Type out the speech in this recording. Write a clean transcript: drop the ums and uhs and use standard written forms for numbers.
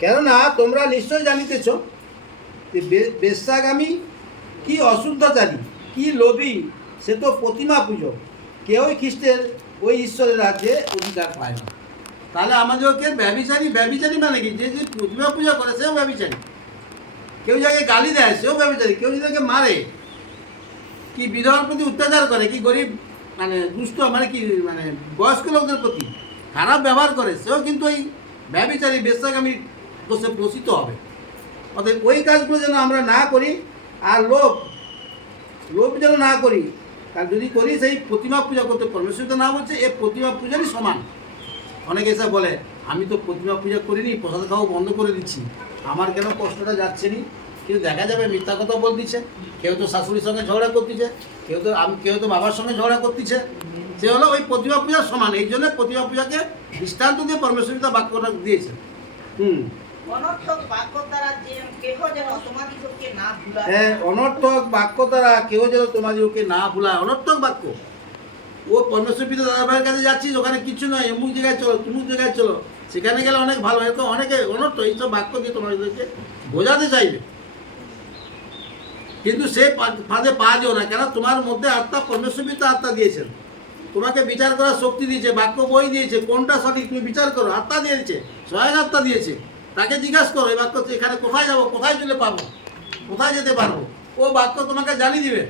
কেননা তোমরা নিশ্চয় জানিতেছ যে বেশ্যাগামী কি অশুদ্ধাচারী কি লোভী সে তো প্রতিমা পুজো, কেউই খ্রিস্টের ওই ঈশ্বরের রাজ্যে অধিকার পায় না। তাহলে আমাদেরকে ব্যভিচারী, ব্যভিচারী মানে কি, যে যে প্রতিমা পূজা করে সেও ব্যভিচারী, কেউ যাকে গালি দেয় সেও ব্যভিচারী, কেউ যাকে মারে, কি বিধবার প্রতি অত্যাচার করে, কি গরিব মানে দুষ্ট মানে কি মানে বয়স্ক লোকদের প্রতি খারাপ ব্যবহার করে, সেও কিন্তু ওই ব্যভিচারী বেশ্যাগামী দোষে প্রসিত হবে। অতএব ওই কাজগুলো যেন আমরা না করি, আর লোভ যেন না করি। কারণ যদি করি সেই প্রতিমা পূজা করতে, পরমেশ্বর না বলছে এ প্রতিমা পূজারই সমান। অনেকে এসে বলে আমি তো প্রতিমা পূজা করিনি, প্রসাদ খাওয়া বন্ধ করে দিচ্ছি, আমার কেন কষ্টটা যাচ্ছে নি। কিন্তু দেখা যাবে মিথ্যা কথা বলতেছে, কেউ তো শাশুড়ির সঙ্গে ঝগড়া করতেছে, কেউ তো বাবার সঙ্গে ঝগড়া করতেছে, সে হলো ওই প্রতিমা পূজার সমান। এই জন্য প্রতিমা পূজাকে দৃষ্টান্ত দিয়ে পরমেশ্বরিতা বাক্যটা দিয়েছে। অনর্থক বাক্য দ্বারা কেহ যেন তোমাদিগকে না ভুলায়। হ্যাঁ, অনর্থক বাক্য দ্বারা কেউ যেন তোমাদিগকে না ভুলায়। অনর্থক বাক্য, ও পরমেশ্বর পিতা দাদা ভাইয়ের কাছে যাচ্ছিস, ওখানে কিছু নয়, অমুক জায়গায় চলো, তুমুক জায়গায় চলো, সেখানে গেলে অনেক ভালো। এরকম অনেকে অনর্থ এইসব বাক্য দিয়ে তোমাদেরকে বোঝাতে চাইবে, কিন্তু সে ফাঁদে পা যেও না। কেন তোমার মধ্যে আত্মা, পরমেশ্বর পিতা আত্মা দিয়েছেন, তোমাকে বিচার করার শক্তি দিয়েছে, বাক্য বই দিয়েছে, কোনটা সঠিক তুমি বিচার করো, আত্মা দিয়েছে, স্বয়ং আত্মা দিয়েছে। তাকে জিজ্ঞাসা করো এই বাক্য এখানে কোথায় যাবো, কোথায় চলে পাবো, কোথায় যেতে পারবো, ও বাক্য তোমাকে জানিয়ে দিবে।